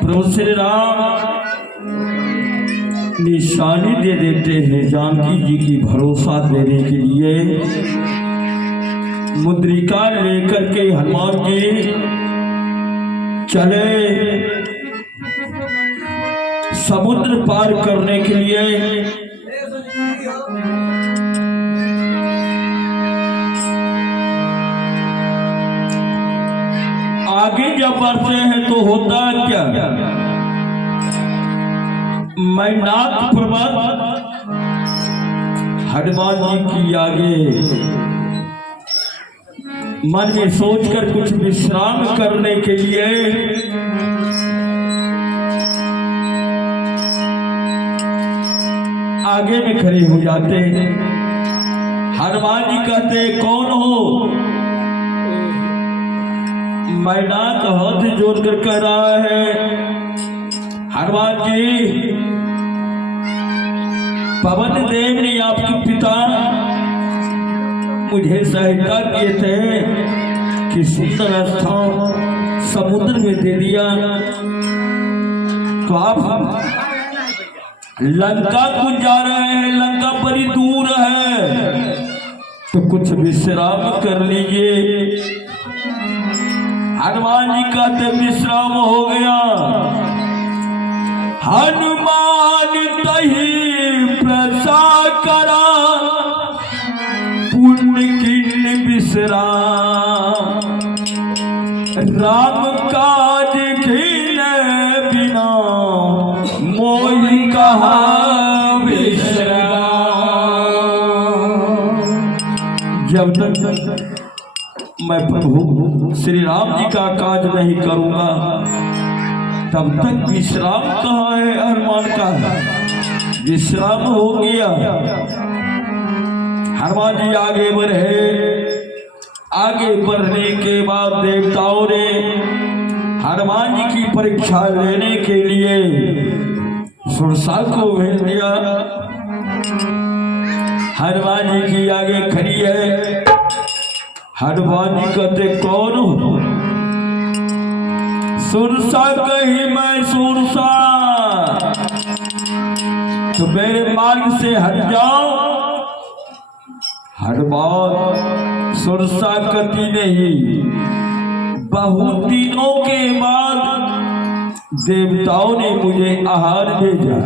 प्रभु श्री राम निशानी दे देते हैं जानकी जी की भरोसा देने के लिए। मुद्रिका लेकर के हनुमान जी चले समुद्र पार करने के लिए। आगे जब बढ़ते हैं तो होता क्या, मैनाक पर्वत हनुमान जी की आगे मन में सोचकर कुछ विश्राम करने के लिए आगे में खड़े हो जाते। हनुमान जी कहते कौन हो? मैनाक हाथ जोड़कर कह रहा है हनुमान जी, पवन देव ने आपके पिता मुझे सहायता किए थे कि सुंदर स्थान समुद्र में दे दिया, तो आप लंका को जा रहे हैं, लंका बड़ी दूर है, तो कुछ विश्राम कर लीजिए। हनुमान जी कहते विश्राम हो गया। हनुमान तही प्रसा करा पुण्य किन विश्राम, राम काज किन बिना मोहि कहा विश्राम। जब तक मैं प्रभु श्री राम जी का काज नहीं करूंगा तब तक विश्राम कहाँ है? हनुमान का विश्राम हो गया। हनुमान जी आगे बढ़े। आगे बढ़ने के बाद देवताओं ने हनुमान जी की परीक्षा लेने के लिए सुरसा को भेज दिया। हनुमान जी की आगे खड़ी है। हनुमान जी कहते कौन हो? सुरसा कही मैं सुरसा, तो मेरे मार्ग से हट जाओ। हनुमान सुरसा कहती नहीं। बहुत दिनों के बाद देवताओं ने मुझे आहार भेजा।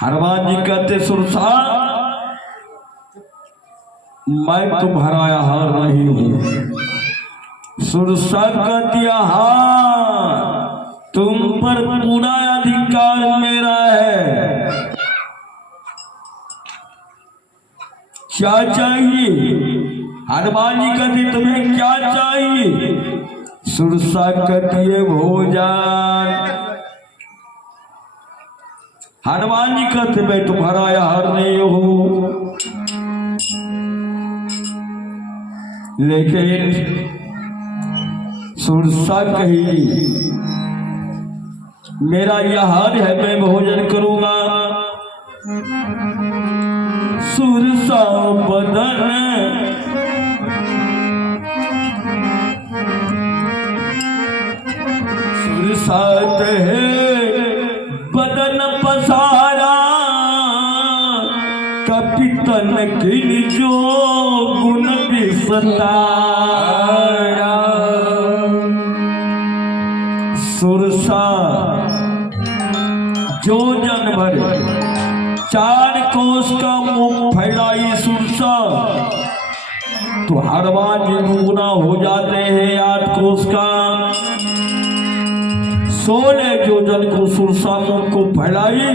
हनुमान जी कहते सुरसा मैं तुम्हारा आहार नहीं हूं। सुरसा कहती हाँ, तुम पर पूरा अधिकार मेरा है। क्या चाहिए? हनुमान जी कहती तुम्हें क्या चाहिए? सुरसा कहती है भोजन। हनुमान जी कहते मैं तुम्हारा आहार नहीं हूं। लेकिन सुरसा कही मेरा आहार है, मैं भोजन करूंगा। सुरसा बदन सुरसा है बदन पसारा, कपितन किन जो गुण विसतारा। सुरसा जो जनभर 4 कोस का मुख फैलाई सुरसा, तो हनुमान जी दुगुना हो जाते हैं 8 कोस का। 16 योजन को सुरसा मुख को फैलाई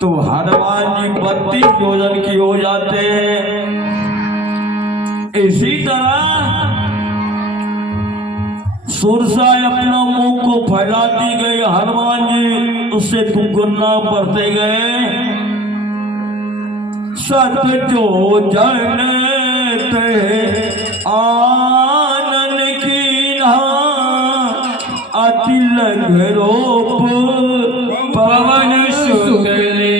तो हनुमान जी 32 योजन की हो जाते हैं। इसी तरह सुरसा अपना मुंह को फैलाती गई, हनुमान जी उससे दुगुना बढ़ते गए। 7 योजन आनन की अति लघरोप पवन सुतले।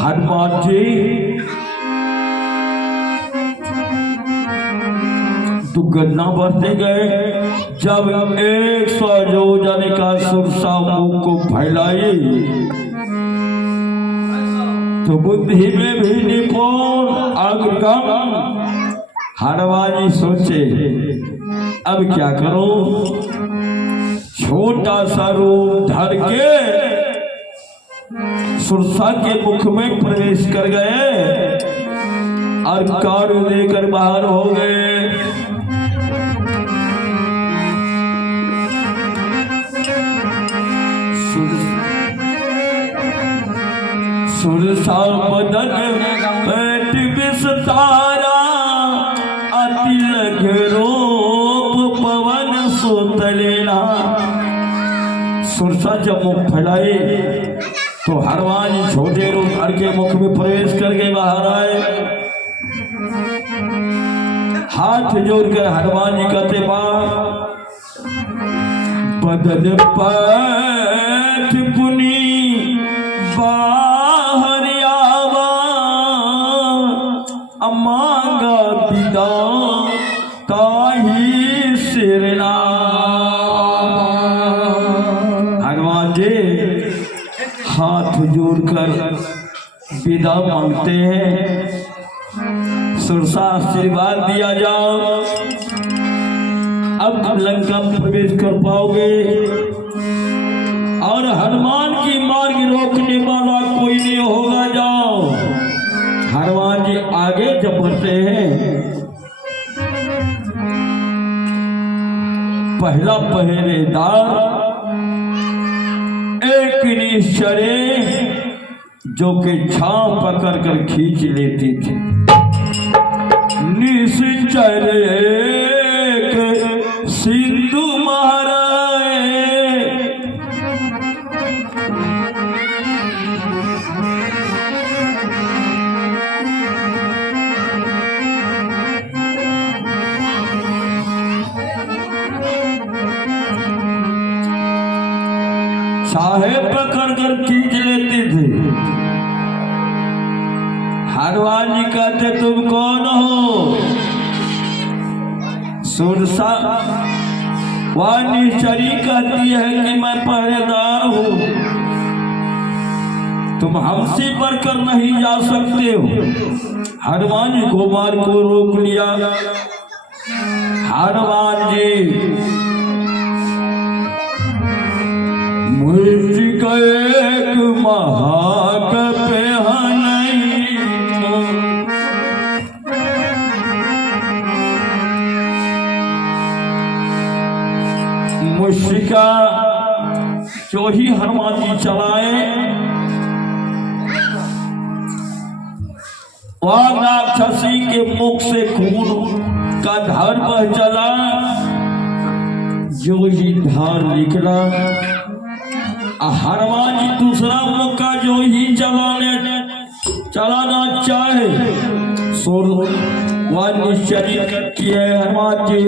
हनुमान जी कितना बढ़ते गए। जब 100 योजन का सुरसा मुख को फैलाई तो बुद्धि में भी निपुण अग्रगम हरवाजी सोचे अब क्या करूं। छोटा सा रूप धर के सुरसा के मुख में प्रवेश कर गए और कार्य लेकर बाहर हो गए। सुरसा बदन पेट विस्तारा अति लघ रूप पवन सुतलेना। सुरसा जब मुख फैलाए तो हनुमान छोटे रूप धर के मुख में प्रवेश करके बाहर आए। हाथ जोड़कर हनुमान जी कहते बदन पैठ पुनी बाहर आवा मांगा पिता ताही सिरना। हनुमान जी हाथ जोड़कर विदा मांगते हैं। सुरसा आशीर्वाद दिया जाओ अब लंका में प्रवेश कर पाओगे और हनुमान की मार्ग रोकने वाला कोई नहीं होगा। जाओ। हनुमान जी आगे जब बढ़ते हैं पहला पहरेदार एक निश्चरे जो कि छाव पकड़ कर खींच लेती थी। निश्चर एक सिंधु महाराय साहेब पकड़ कर खींच लेते थे। हनुमान जी कहते तुम कौन हो। सुरसा वह निश्चरी कहती है कि मैं पहरेदार हूं, तुम हमसे बढ़कर नहीं जा सकते हो। हनुमान जी को मार को रोक लिया। हनुमान जी मुझ एक महाकपे मुश्रिका जो ही हनुमान जी चलाए वह राक्षसी के मुख से खून का धार बह चला। जो ही धार निकला हनुमान जी दूसरा मौका जो ही चलाना चाहे वह निश्चय किए। हनुमान जी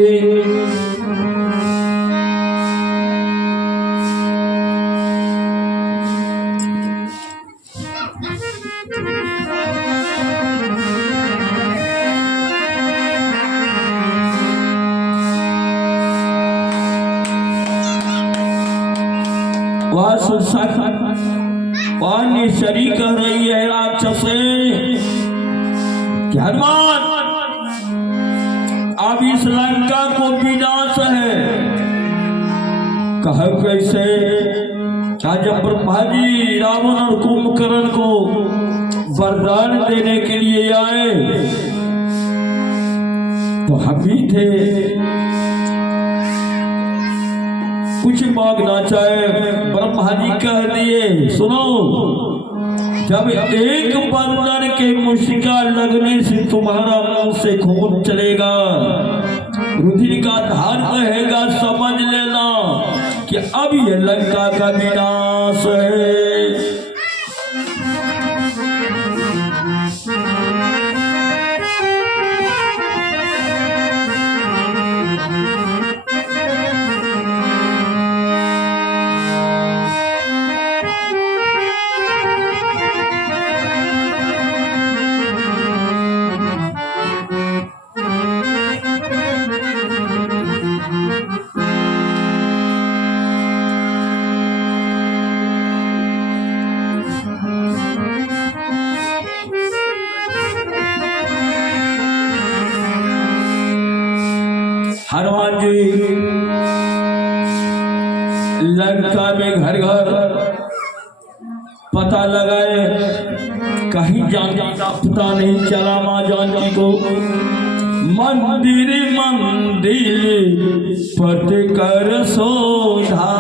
वह निश्चरी कह रही है राक्षस कि हनुमान अब इस लंका को विनाश है। कह कैसे? जब ब्रह्मा जी रावण और कुंभकर्ण को वरदान देने के लिए आए तो हम भी थे, कुछ मांगना चाहे ब्रह्मा जी कह दिए सुनो, जब एक बंदर के मुश्किल लगने से तुम्हारा मुंह से खून चलेगा, रुधिर का धार बहेगा, समझ लेना कि अब ये लंका का विनाश है। हनुमान जी लंका में घर घर पता लगाए, कहीं जानकी का पता नहीं चला। माँ जानकी को मंदिर मंदिर पट कर शोधा,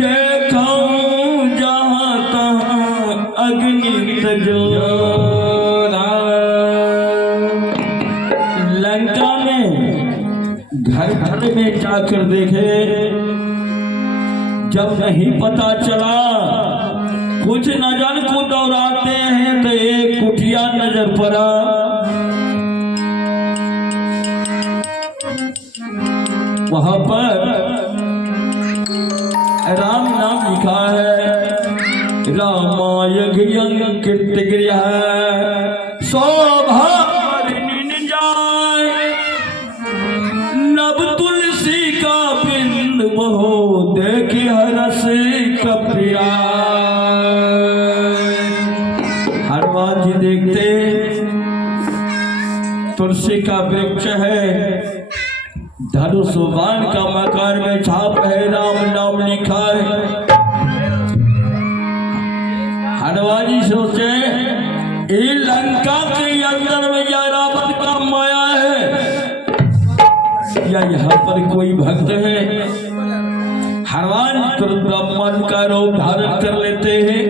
देखूं जहाँ तहाँ अग्नि तजोधा। लंका में घर घर में जाकर देखे, जब नहीं पता चला, कुछ नजर को दौड़ाते हैं तो एक कुटिया नजर पड़ा। वहां पर राम नाम लिखा है, रामायण कीर्तिगिरी है, शोभा जाए नब तुलसी का बिंद बहो, देखी हरस कपिया। हनुमान जी देखते तुलसी का वृक्ष है, धनुष बाण का मकार में छाप है, राम नाम लिखा है। हनुमान जी सोचे ये लंका के अंदर में या रावण का माया है या यहाँ पर कोई भक्त है। हनुमान तुरंत ब्राह्मण का रूप धारण कर लेते हैं।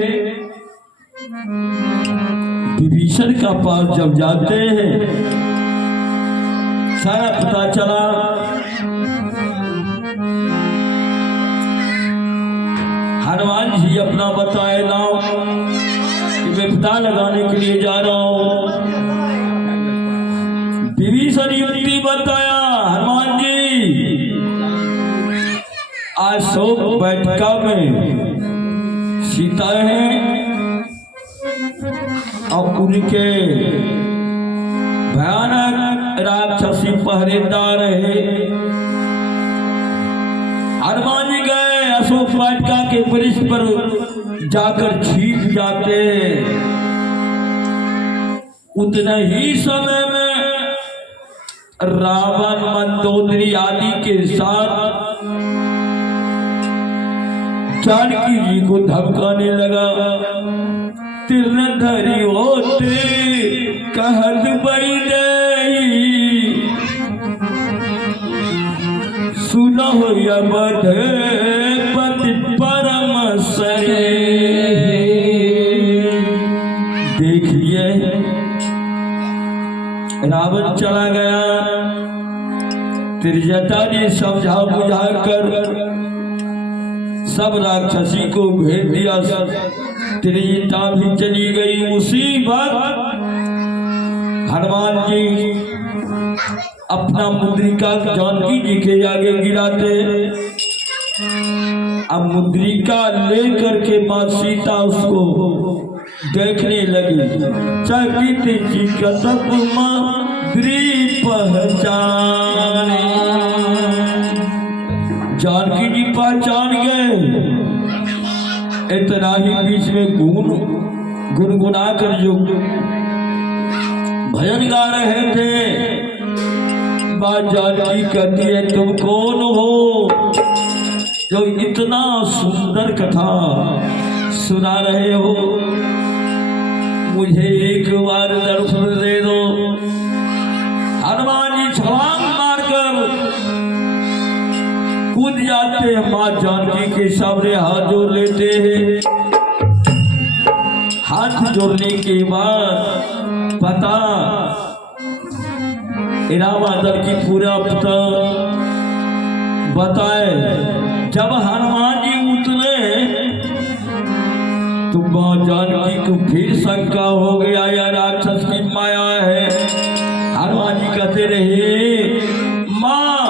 विभीषण का पास जब जाते हैं, सारा पता चला। हनुमान जी अपना बताए नाम कि मैं पता लगाने के लिए जा रहा हूं। विभीषण युक्ति बताया, हनुमान जी अशोक बैठका में सीता है और उनके भयानक राक्षसी पहरेदार है। हनुमान जी गए अशोक वाटिका के वृक्ष पर जाकर छिप जाते। उतने ही समय में रावण मंदोदरी आदि के साथ जानकी जी को धमकाने लगा। तिरधरी होते कहत बई सुनहो यबध पति परम सरे। देखिए रावण चला गया। त्रिजटा ने समझा बुझा कर सब राक्षसी को भेज दिया। त्रिजटा भी चली गई। उसी वक्त हनुमान जी अपना मुद्रिका जानकी जी के आगे गिराते। अब मुद्रिका लेकर के मां सीता उसको देखने लगी। चकित जी कतक मुद्री पहचान। जानकी जी पहचान गए। इतना ही बीच में गुनगुना कर जो भजन गा रहे थे, मां जानकी कहती है तुम कौन हो जो इतना सुंदर कथा सुना रहे हो? मुझे एक बार दर्शन दे दो। हनुमान जी छलांग मारकर कूद जाते हैं। मां जानकी के सामने हाथ जोड़ लेते हैं। हाथ जोड़ने के बाद पता रामादर की पूरा पता बताए। जब हनुमान जी उतरे तो मां जानकी को फिर शंका हो गया, या राक्षस की माया है। हनुमान जी कहते रहे, मां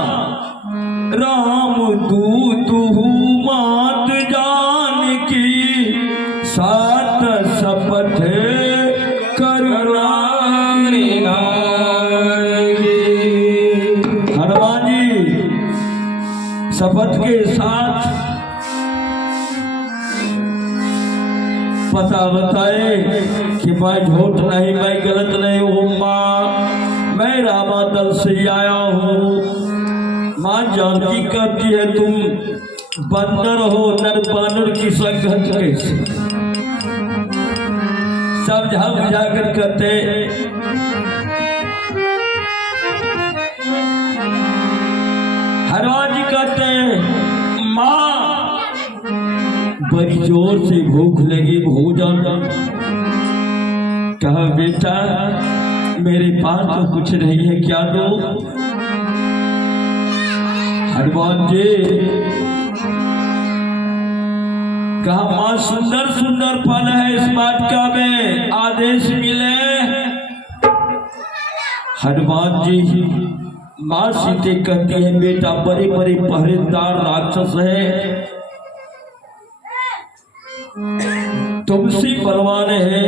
राम दूत हूँ मात जानकी, सात शपथ करुणा। हनुमान जी शपथ के साथ पता बताए कि मैं झूठ नहीं, मैं गलत नहीं हूँ। माँ मैं रामादल से आया हूँ। माँ जानकी कहती है तुम बंदर हो, नर बानर की संगत कैसे? समझा बुझाकर कहते हनुमान जी कहते माँ बड़ी जोर से भूख लगी, भोजन। कहा बेटा मेरे पास तो कुछ नहीं है, क्या दो? हनुमान जी कहा माँ सुंदर सुंदर फल है इस वाटिका में, आदेश मिले। हनुमान जी माँ सीते कहती है बेटा बड़े बड़े पहरेदार राक्षस है, तुमसे बलवान है।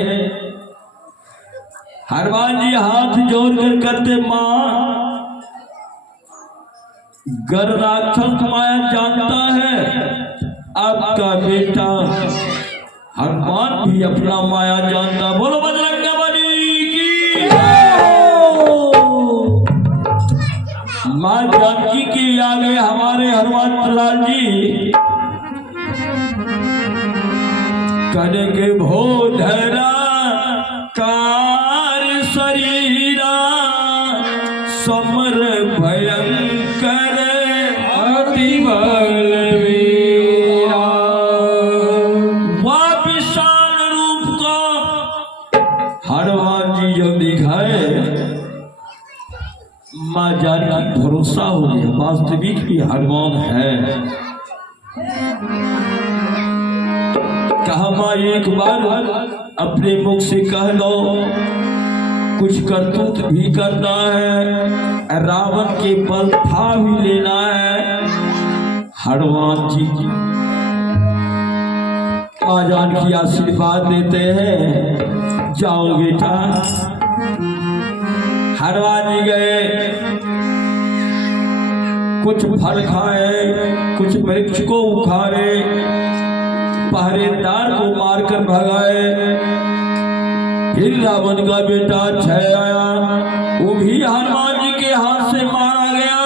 हनुमान जी हाथ जोड़कर कहते माँ गर राक्षस माया जानता है, आपका बेटा हनुमान भी अपना माया जानता। बोलो बजरंगबली की। माँ जानकी के आगे हमारे हनुमान लाल जी कनक भोधरा कार शरीरा समर भयंकर अति बलवीरा। वह विशाल रूप को हनुमान जी जो दिखाए, माँ जानकी भरोसा हो गया वास्तविक भी हनुमान है। कहा माँ एक बार अपने मुख से कह लो, कुछ करतूत भी करना है, रावण के बल था भी लेना है। हनुमान जी माँ जानकी आशीर्वाद देते हैं, जाओ बेटा। हनुमान जी गए, कुछ फल खाए, कुछ वृक्ष को उखाड़े, पहरेदार को मारकर भगाए। फिर रावण का बेटा क्षय आया, वो भी हनुमान जी के हाथ से मारा गया।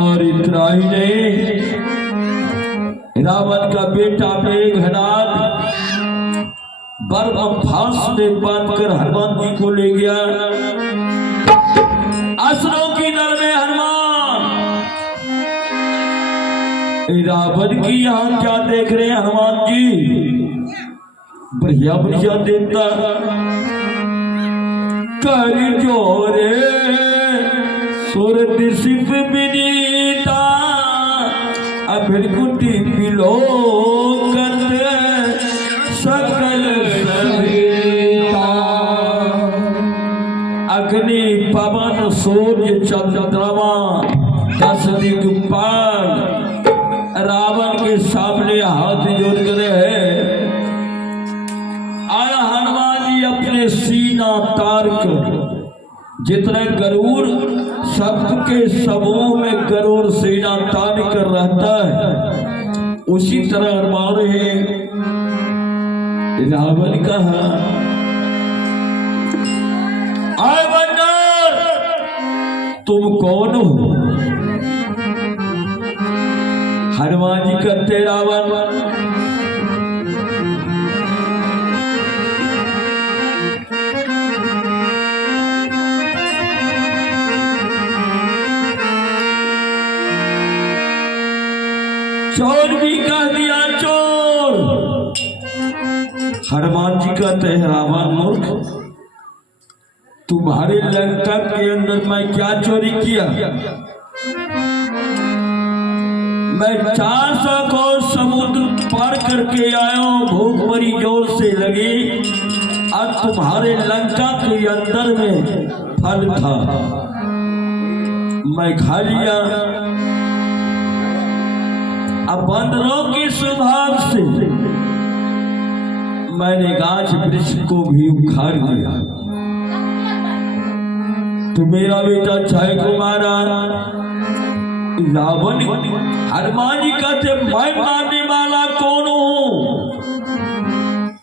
और इतना ही नहीं, रावण का बेटा मेघनाद बर्फास में बांधकर हनुमान जी को ले गया। असुरों की दल में हनुमान रावण की यहाँ क्या देख रहे हैं? हनुमान जी बढ़िया बढ़िया देता कर जोरे सुरत शिव विनीता अभिर्कुटी बिलोकत सकल सविता। अग्नि पवन सूर्य चंद्रमा 10 दिक्पाल रावण के सामने हाथ जोड़ करे है। आया हनुमान जी अपने सीना तार कर, जितने गरुड़ सबके समूह में गरुड़ सीना तान कर रहता है, उसी तरह हनुमान है। रावण कहा आए बंदर तुम कौन हो? हनुमान जी कहते रावण चोर भी कह दिया चोर। हनुमान जी कहते हैं रावण मूर्ख, तुम्हारे लंका के अंदर मैं क्या चोरी किया? मैं 400 को समुद्र पार करके आया हूँ, भूख बड़ी जोर से लगी, और तुम्हारे लंका के अंदर में फल था, मैं खा लिया। अब बंदरों के स्वभाव से मैंने गाछ वृक्ष को भी उखाड़ लिया, तो मेरा बेटा क्षय को मारा। रावण हनुमान जी कहते मैं मारने वाला कौन हूं?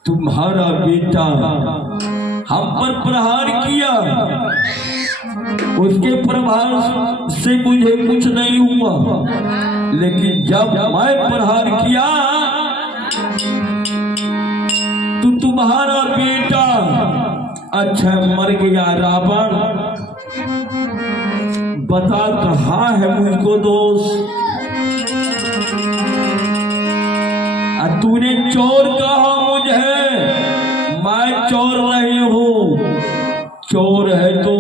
तुम तुम्हारा बेटा हम पर प्रहार किया, उसके प्रभाव से मुझे कुछ नहीं हुआ, लेकिन जब मैं प्रहार किया तो तुम्हारा बेटा अच्छा मर गया। रावण बता कहाँ है मुझको दोष? तूने चोर कहा मुझे, मैं चोर नहीं हूँ। चोर है तो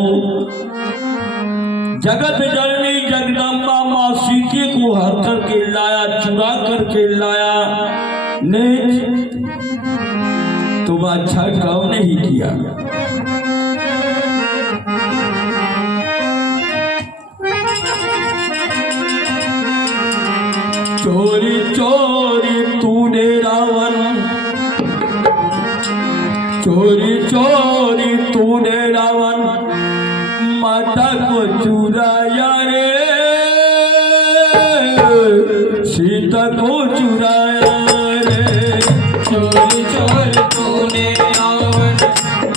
जगत जननी जगदम्बा माँ सीते को हर करके लाया, चुरा करके लाया। नहीं, तुम अच्छा काम नहीं किया। चोरी चोरी तूने रावण, चोरी चोरी तूने रावण माता को चुराया रे, सीता को चुराया रे। चोरी चोरी तूने रावण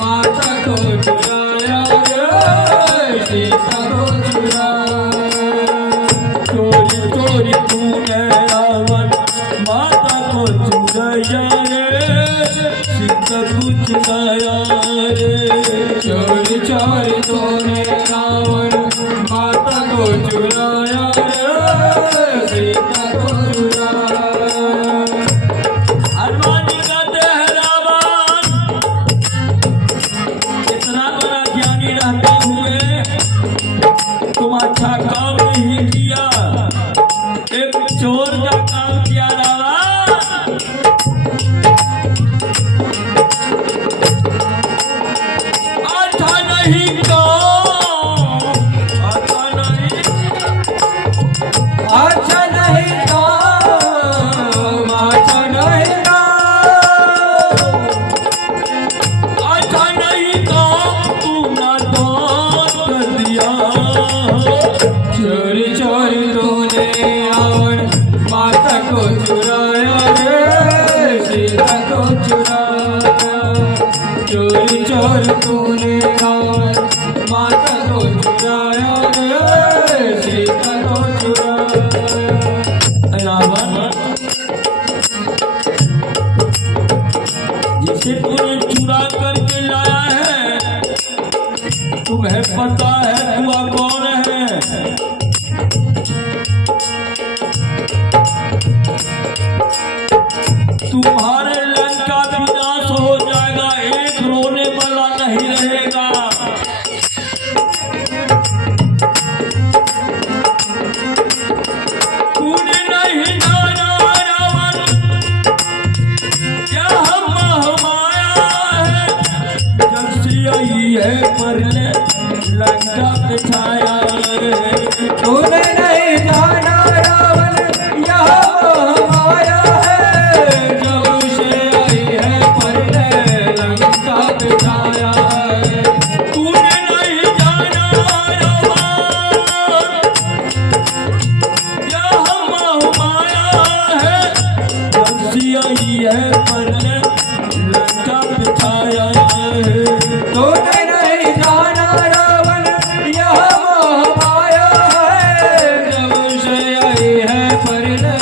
माता को चुराया रे, सीता को चुराया। चोरी चोरी तूने रावण माता को चुराया रे, सीता को चुराया रे। चोरी चोरी तूने रावण माता को चुराया रे, सीता को चुराया। हनुमान जी कहते हैं रावण इतना बड़ा ज्ञानी रहते हुए तुम अच्छा काम नहीं किया, एक चोर का काम किया रावण। अच्छा नहीं काम, अच्छा नहीं, अच्छा नहीं काम, अच्छा नहीं काम, अच्छा नहीं काम, तूने दान कर दिया। चोरी चोरी तूने रावण माता को चुराया रे, सीता को चुराया। चोरी चोरी तूने रावण माता को चुराया रे, सीता को चुराया। रावण जिसे तूने चुरा करके लाया है, तुम्हें पता है हुआ कौन है? तुम्हारे लंका विनाश हो जाएगा, एक रोने वाला नहीं रहेगा। तूने नहीं जाना रावण क्या हम माया है, जब से आई है परले लंका पे छाया रे। तूने नहीं जाना रावण यह माया है, जब से आई है परले लंका पे छाया है। तूने नहीं जाना रावण यह माया है, जब से आई है परले लंका पे छाया है। तूने नहीं जाना रावण यह माया है, जब से आई है परले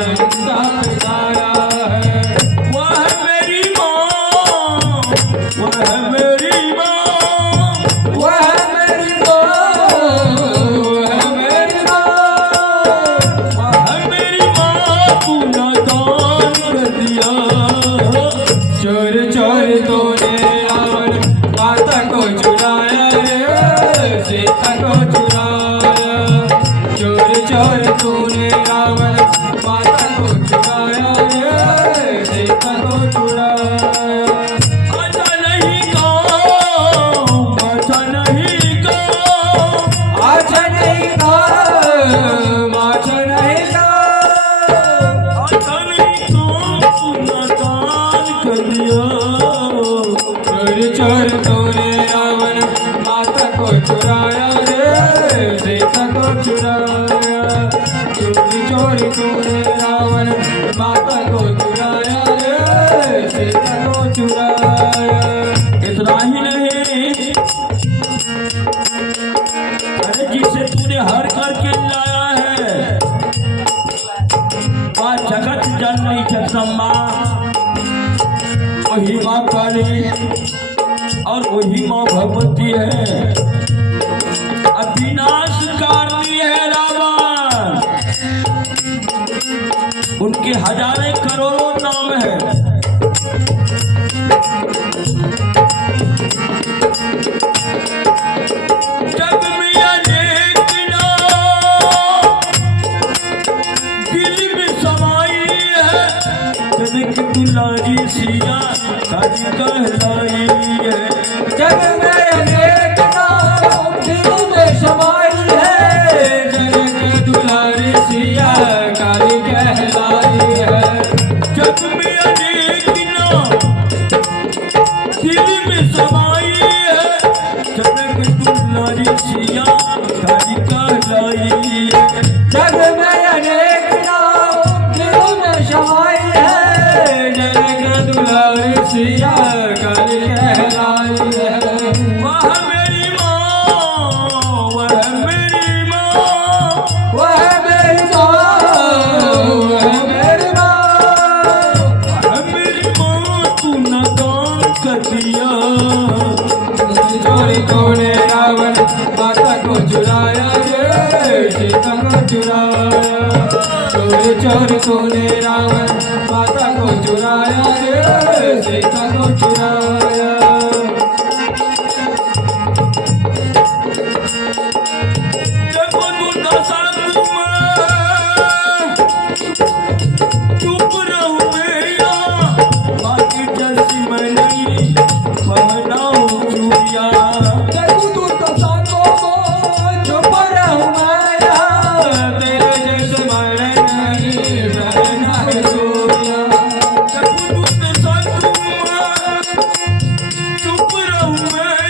लंका पे छाया है। वह मेरी माँ, वह मेरी माँ, वह मेरी माँ, वह मेरी माँ, वह मेरी माँ, तूने दान कर दिया। चोर चोर तूने रावण माता को चुराया रे, सीता को चुराया। चोर चोर तूने रावण माता को चुराया रे, सीता को चुराया। अच्छा नहीं काम, अच्छा नहीं काम, अच्छा नहीं काम, अच्छा नहीं काम, अच्छा नहीं काम, तूने दान कर दिया। चोर चोर तूने रावण माता को चुराया रे, सीता को चुराया। चोरी चोरी तूने रावण माता को चुराया रे, सीता को चुराया। वही माँ काली और वही माँ भगवती है। अविनाश कारती है रावण, उनके हजारों करोड़ों नाम है। जग में अनेक नाम दिल में समाई है, जनक दुलारी सिया काजी कहलाई है। जग में अनेक नाम दिल में समाई है, जनक दुलारी सिया काली कहलाई है। जग में अनेक नाम दिल में समाई है, जनक दुलारी सिया काजी कहलाई है। जग में अनेक नाम दिल में समाई है, जनक दुलारी सिया काली कहलाई है। वह मेरी माँ, वह मेरी माँ, वह मेरी माँ, वह मेरी माँ, वह मेरी माँ, तू न दान कर दिया। चोरी तूने रावण माता को चुराया रे, सीता को चुराया। चोरी चोरी तूने रावण माता को चुराया रे, सीता को चुराया। देखो तू दशा चुप रहूं मैं, बाकी जैसी मैं नहीं पहनाऊं चूड़िया। देखूं तू तो साथों को चुप रहूं मैं, तेरे जैसे मैं नहीं पहना है चूड़िया। देखो तू दशा चुप रहूं मैं,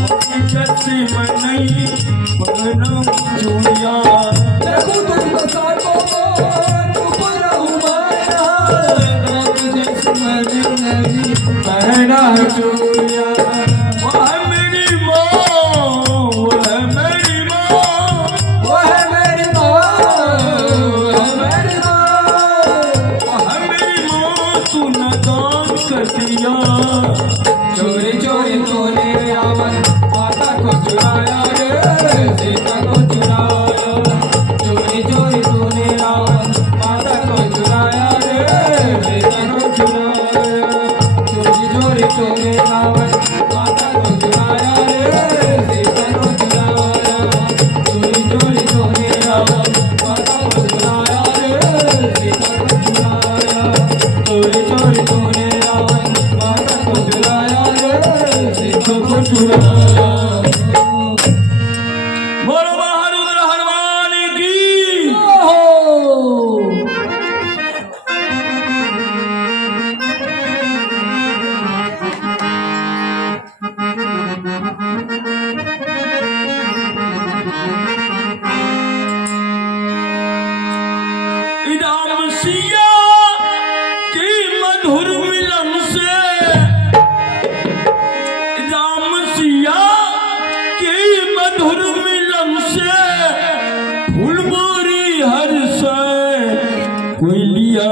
बाकी जैसी मैं नहीं पहनाऊं चूड़िया। देखूं तू तो साथों को चुप रहूं मैं, तेरे जैसे मैं नहीं पहना है चूड़िया। वह मेरी माँ, वह मेरी माँ, वह मेरी माँ, वह मेरी माँ, वह मेरी माँ, तू न दान कर दिया। चोरी चोरी तूने रावण माता को चुराया रे, सीता को चुराया। चोरी चोरी तूने रावण माता को चुराया रे, सीता को चुराया। चोरी चोरी तूने रावण माता को चुराया रे, सीता को चुराया। चोरी चोरी तूने रावण माता को चुराया रे, सीता को चुराया। चोरी चोरी तूने रावण माता को चुराया रे, सीता को चुराया। बोलो बहादुर हनुमान की। ओहो! राम सिया की मधुर मिलन से, राम सिया की मधुर मिलन से, फूलबोरी हर्ष कोयलिया,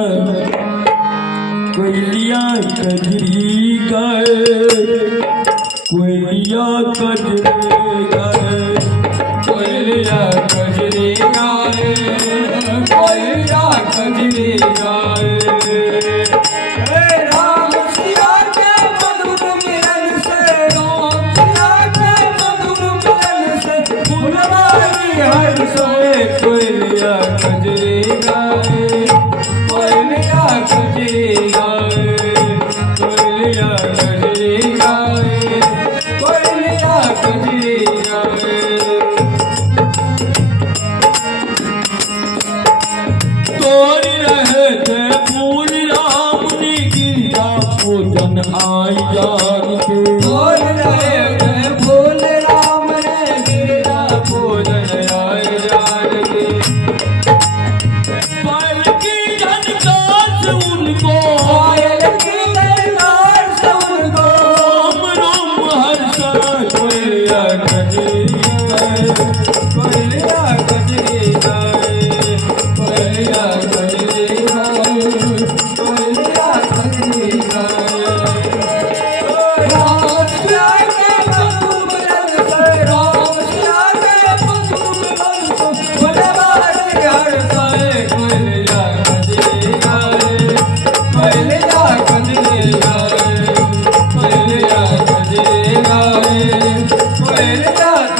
कोयलिया कजरी गए, कोयलिया कजरी गए। कोयलिया कजरी गाए, कोयलिया कजरी गाए। हे राम सिया के मधुर मिलन से, राम सिया के मधुर मिलन से, फुलवारी हर्षोए कोयलिया कजरी गाए, कोयलिया कजरी गाए। कोयलिया कजरी गाए, कोयलिया कजरी गाए।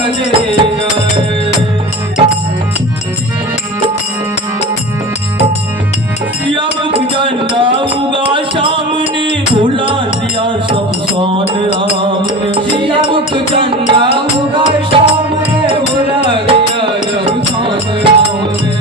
कजरी गाए। अब झंडा उगा सामने भुला दिया सब शान राम ने। सिया मुख चंदा उगा सामने भुला दिया सब शान राम ने।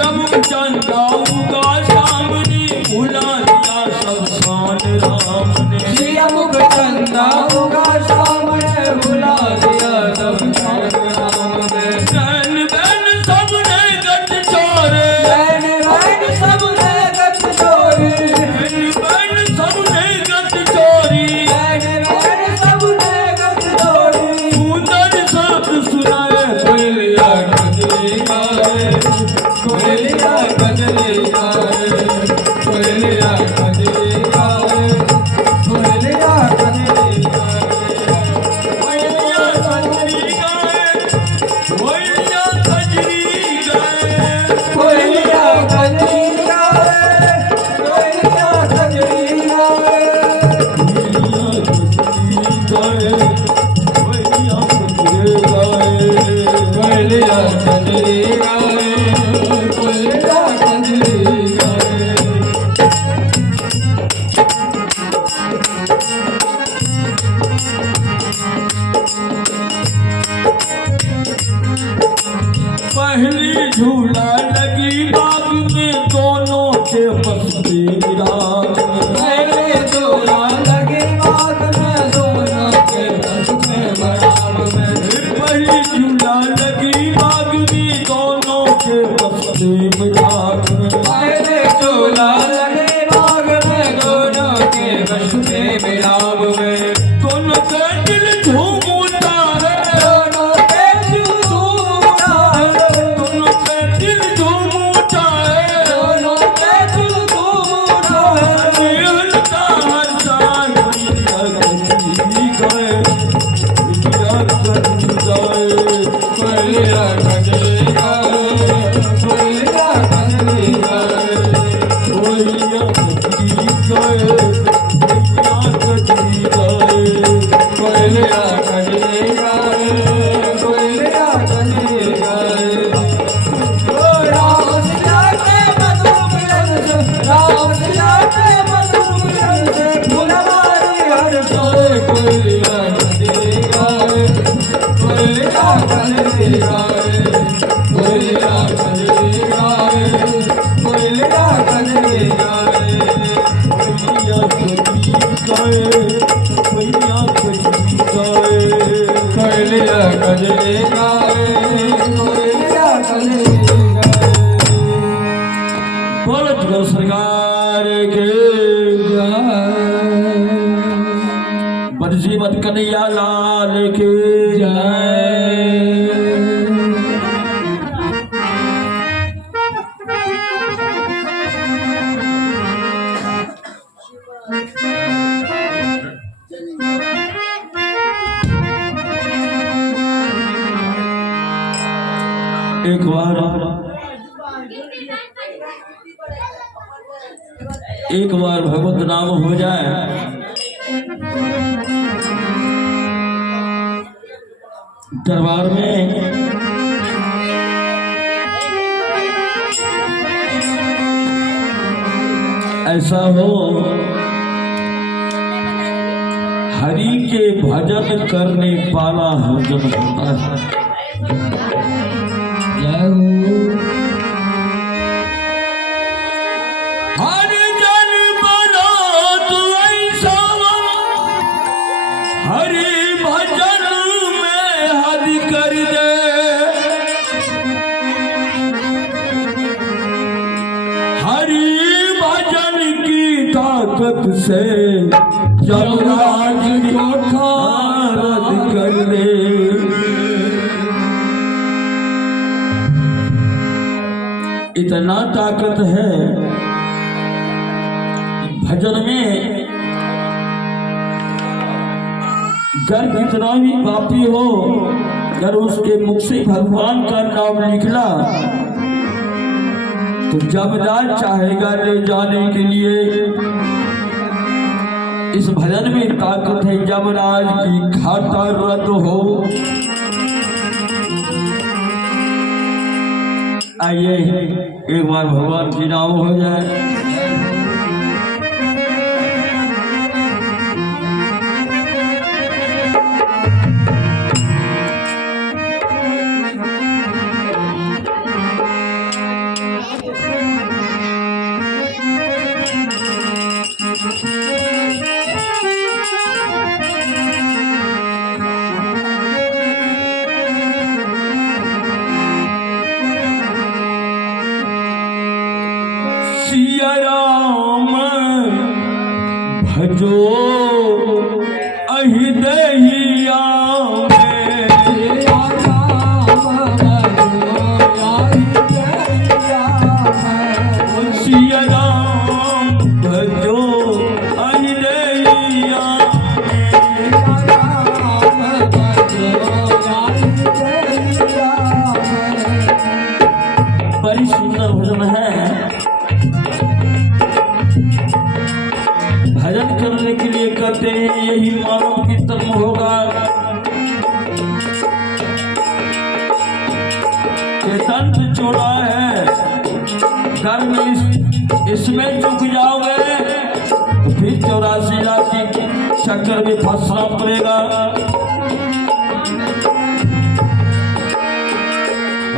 अब झंडा उगा सामने भुला दिया सब शान राम ने। सिया मुख चंदा उगा सामने भुला दिया सब शान राम ने। बहन बहन सबने गट छोड़े, बहन बहन सबने गट छोड़ी, बहन बहन सबने गट छोड़ी। बहन बहन सबने गट छोड़ी। सुंदर शब्द सुनाए कोयलिया कजरी गाए, कोयलिया कजरी गाए, कोयलिया कजरी गाए, कोयलिया कजरी कोयलिया कजरी गाए, कोयलिया कजरी गाए। कोयलिया कजरी गाए, कोयलिया कजरी गाए, कोयलिया कजरी गाए, कोयलिया कजरी गाए। पहली झूला लगी बाग में दोनों के मस्ती रात में। पहले झूला लगे बाग में दोनों के बस में बराम में। पहली झूला लगी बाग में दोनों के मस्ती रात में। पहले झूला लगे बाग में दोनों के बस में बराम में। दोनों का दिल झूम उठा है, दोनों के झूम उठा है, दोनों का दिल झूम उठा है। दोनों के झूम उठा है। मिलता हंसा कोयलिया कजरी गाए, कोयलिया कजरी गाए। कोयलिया कजरी गाए, कोयलिया कजरी गाए, कोयलिया कजरी गाए, कोयलिया कजरी गाए। कोयलिया कजरी गाए, कोयलिया कजरी गाए। ओ राम सिया के मधुर मिलन से, राम सिया के मधुर मिलन से फुलवारी हर सोए। कोयलिया कजरी गाए, कोयलिया कजरी गाए, कोयलिया कजरी गाए, कोयलिया कजरी गाए। कोयलिया कजरी गाए, कोयलिया कजरी गाए। कोयलिया कजरी गाए, कोयलिया कजरी गाए। बोलो तो सरकार के जय, बरसी मत कन्हैया लाल के जय। एक बार भगवत नाम हो जाए दरबार में ऐसा हो हरि के भजन करने वाला भजन होता है। जय हो। हर जन बना तू ऐसा हरि भजन में हद कर दे। हरि भजन की ताकत से यमराज को खारद कर ले। इतना ताकत है भजन में, अगर कितना भी पापी हो अगर उसके मुख से भगवान का नाम निकला तो जमराज चाहेगा ले जाने के लिए। इस भजन में ताकत है, जमराज की खाता रद्द हो आइए एक बार भगवान की नाम हो जाए। सिया राम भजो अहिदहिया में, सिया राम भजो अहिदहिया में, सिया राम भजो अहिदहिया में, सिया राम भजो अहिदहिया में। बड़ी सुंदर भजन है। भजन करने के लिए कहते हैं यही मानव की कर्म होगा। चेतन छोड़ा है कर्म इसमें चुक जाओगे तो फिर 84 लाख के चक्कर में फंसना पड़ेगा।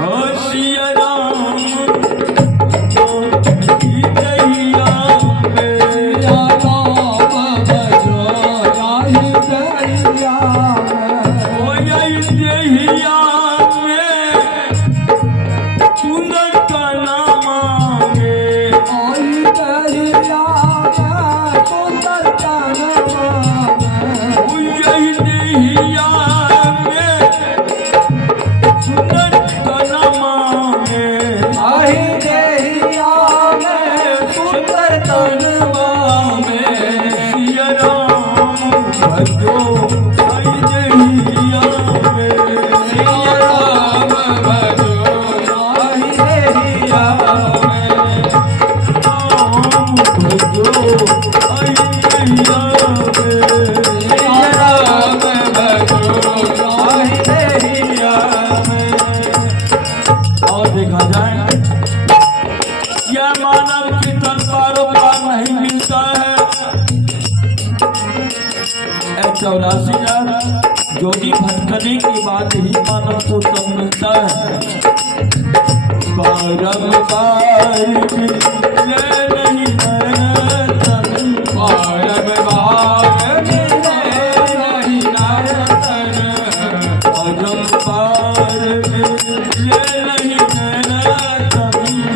ओ सिया राम जोगी भटकने के बाद ही मानव को तब मिलता है। बारंबार मिले नहीं नयतन, बारंबार मिले नहीं नयतन, बारंबार मिले नहीं नयतन,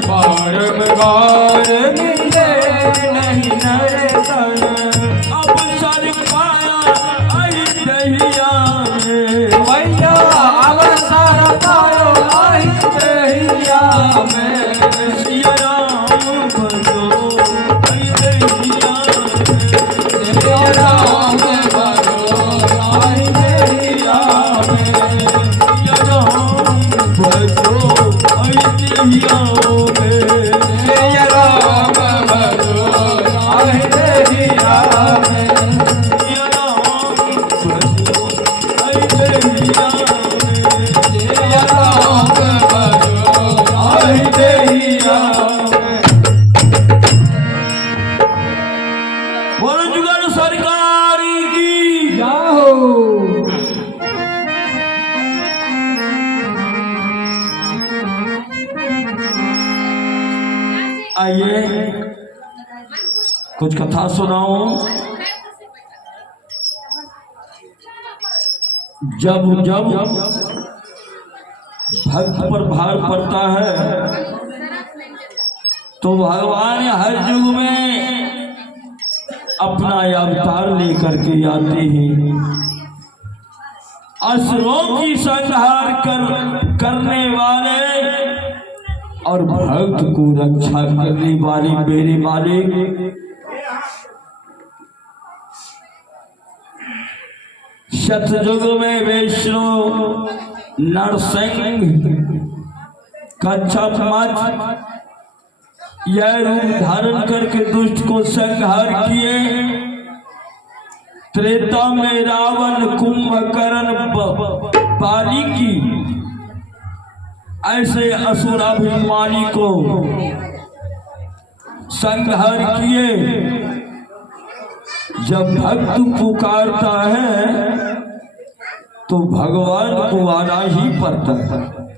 बारंबार मिले नहीं नयतन। अब सर पाया अहिदहिया में, भैया अवसर पायो अहिदहिया में, सिया राम भजो अहिदहिया में, सिया राम भजो अहिदहिया में, सिया राम भजो अहिदहिया में, सिया राम भजो अहिदहिया में, सिया राम भजो अहिदहिया में, सिया राम भजो अहिदहिया में। बोलो जुगाड़ सरकार की। जाहो आइए कुछ कथा सुनाओ। जब जब भक्त पर भार पड़ता है तो भगवान हर युग में अपना अवतार लेकर के आते हैं। असुरों की संहार करने वाले और भक्त को रक्षा करने वाले मेरे मालिक सतयुग में विष्णु नरसिंह कच्छप मच यह रूप धारण करके दुष्ट को संहार किए। त्रेता में रावण कुंभकर्ण बाली की ऐसे असुराभिमानी को संहार किए। जब भक्त पुकारता है तो भगवान को आना ही पड़ता है।